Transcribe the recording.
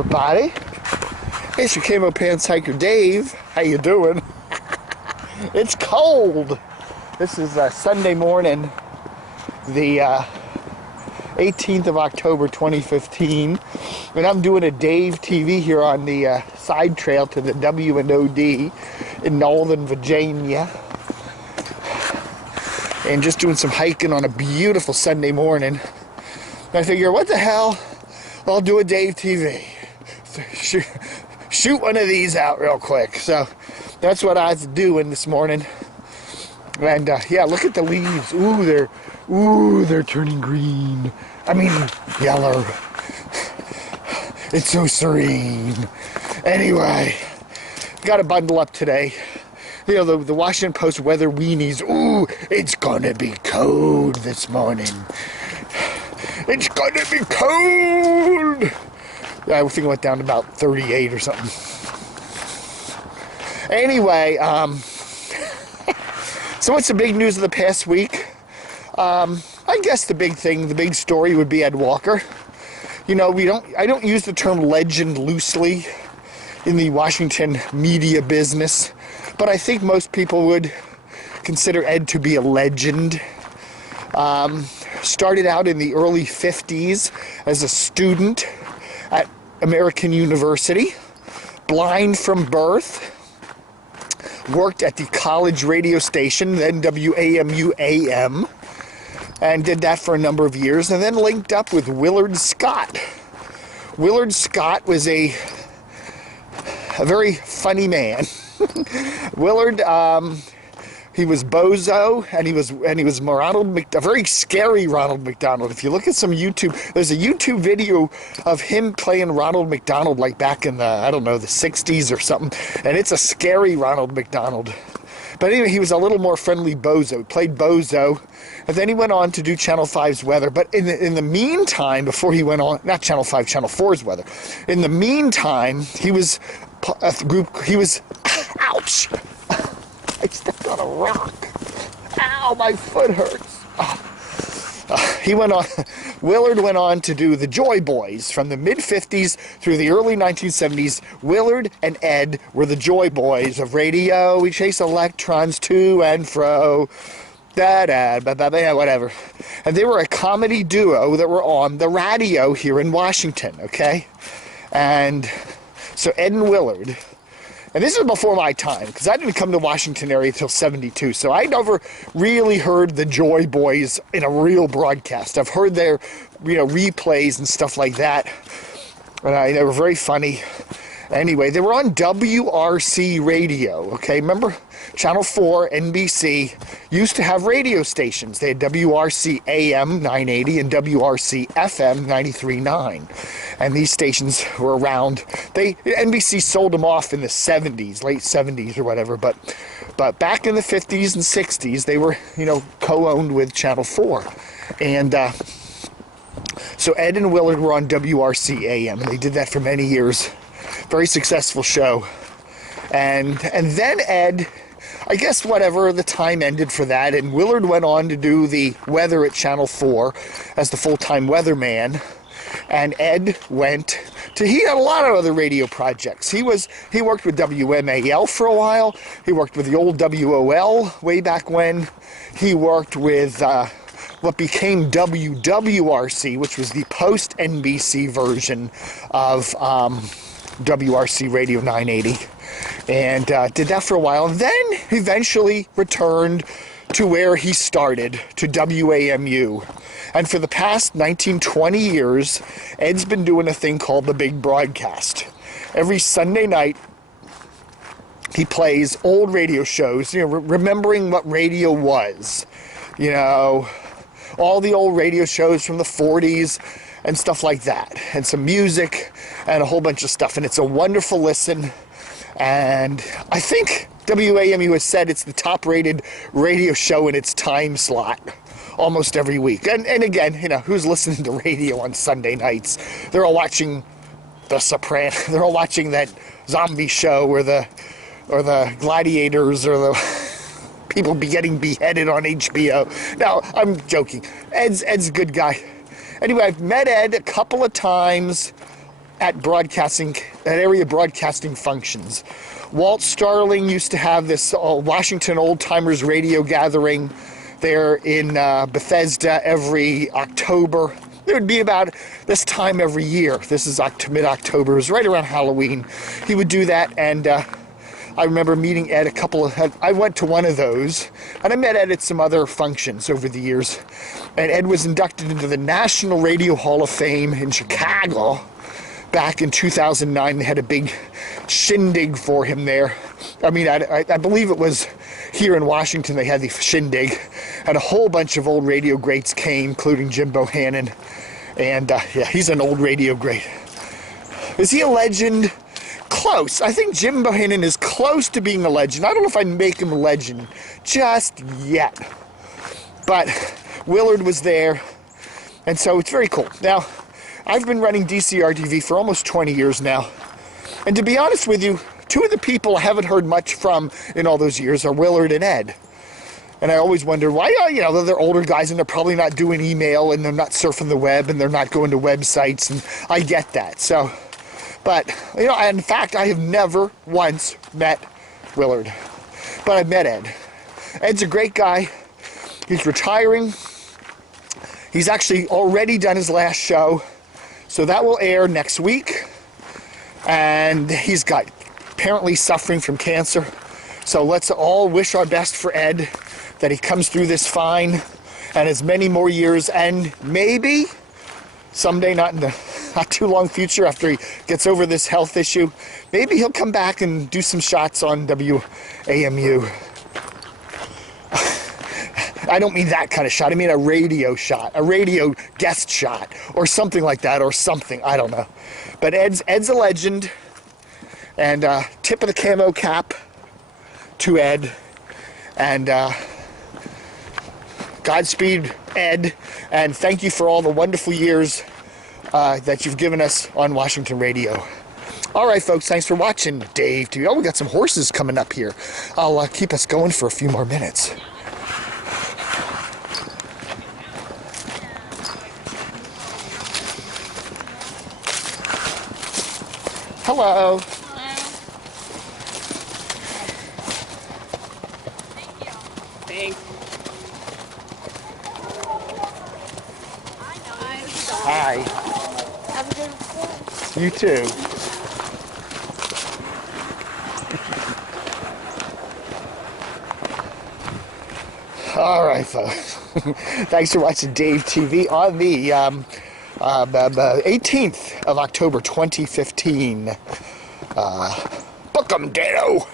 everybody. It's your camo pants hiker Dave. How you doing? It's cold. This is Sunday morning, the 18th of October 2015, and I'm doing a Dave TV here on the side trail to the WNOD in Northern Virginia, and just doing some hiking on a beautiful Sunday morning. I figure, what the hell, I'll do a Dave TV. Shoot one of these out real quick. So that's what I was doing this morning. And yeah, look at the leaves. Ooh, they're turning green. I mean, yellow. It's so serene. Anyway, got to bundle up today. You know, the Washington Post weather weenies. Ooh, it's gonna be cold this morning. It's gonna be cold. I think it went down to about 38 or something. Anyway, so what's the big news of the past week? I guess the big story would be EdWalker. You know, I don't use the term legend loosely in the Washington media business, but I think most people would consider Ed to be a legend. Started out in the early 50s as a student at American University, blind from birth, worked at the college radio station, then WAMU AM, and did that for a number of years, and then linked up with Willard Scott. Willard Scott was a very funny man. Willard, he was bozo, and he was a very scary Ronald McDonald. If you look at some YouTube, there's a YouTube video of him playing Ronald McDonald, like back in the, I don't know, the 60s or something, and it's a scary Ronald McDonald. But anyway, he was a little more friendly bozo. He played bozo, and then he went on to do Channel 5's weather. But in the meantime, before he went on, not Channel 5, Channel 4's weather, in the meantime, he was ouch! I stepped on a rock. Ow, my foot hurts. Willard went on to do the Joy Boys from the mid-50s through the early 1970s. Willard and Ed were the Joy Boys of radio. We chase electrons to and fro. Whatever. And they were a comedy duo that were on the radio here in Washington, okay? And so Ed and Willard. And this is before my time, because I didn't come to Washington area until 72, so I never really heard the Joy Boys in a real broadcast. I've heard their, replays and stuff like that, and they were very funny. Anyway, they were on WRC radio, okay? Remember, Channel 4, NBC, used to have radio stations. They had WRC AM 980 and WRC FM 93.9. And these stations were around. NBC sold them off in the 70s, late 70s or whatever. But back in the 50s and 60s, they were, co-owned with Channel 4. And so Ed and Willard were on WRC AM. They did that for many years. Very successful show. And then Ed, I guess whatever, the time ended for that, and Willard went on to do the weather at Channel 4 as the full-time weatherman, and Ed he had a lot of other radio projects. He worked with WMAL for a while. He worked with the old WOL way back when. He worked with what became WWRC, which was the post-NBC version of WRC Radio 980, and did that for a while, and then eventually returned to where he started, to WAMU. And for the past 19-20 years, Ed's been doing a thing called the Big Broadcast. Every Sunday night, he plays old radio shows, remembering what radio was. All the old radio shows from the 40s, and stuff like that, and some music, and a whole bunch of stuff, and it's a wonderful listen, and I think WAMU has said it's the top-rated radio show in its time slot, almost every week, and again, who's listening to radio on Sunday nights? They're all watching The Sopranos, they're all watching that zombie show, or the gladiators, or the people getting beheaded on HBO. No, I'm joking. Ed's a good guy. Anyway, I've met Ed a couple of times at area broadcasting functions. Walt Starling used to have this Washington Old Timers radio gathering there in Bethesda every October. It would be about this time every year. This is mid-October. It was right around Halloween. He would do that, and I remember meeting Ed I went to one of those, and I met Ed at some other functions over the years. And Ed was inducted into the National Radio Hall of Fame in Chicago back in 2009. They had a big shindig for him there. I mean, I believe it was here in Washington they had the shindig, and a whole bunch of old radio greats came, including Jim Bohannon. And yeah, he's an old radio great. Is he a legend? Close. I think Jim Bohannon is close to being a legend. I don't know if I'd make him a legend just yet. But Willard was there, and so it's very cool. Now, I've been running DCR TV for almost 20 years now. And to be honest with you, two of the people I haven't heard much from in all those years are Willard and Ed. And I always wonder why, they're older guys and they're probably not doing email and they're not surfing the web and they're not going to websites, and I get that. So, but, in fact, I have never once met Willard, but I've met Ed. Ed's a great guy. He's retiring. He's actually already done his last show, so that will air next week. And he's apparently suffering from cancer. So let's all wish our best for Ed, that he comes through this fine and has many more years, and maybe someday, not in the not too long future, after he gets over this health issue, maybe he'll come back and do some shots on WAMU. I don't mean that kind of shot. I mean a radio shot, a radio guest shot, or something like that, or something. I don't know. But Ed's a legend, and tip of the camo cap to Ed, and Godspeed, Ed, and thank you for all the wonderful years that you've given us on Washington Radio. All right, folks, thanks for watching Dave TV. Oh, we got some horses coming up here. I'll keep us going for a few more minutes. Hello. Thanks. Hi. Have a good day. You too. All right, folks. Thanks for watching Dave TV on the 18th of October 2015. Book 'em, Dano.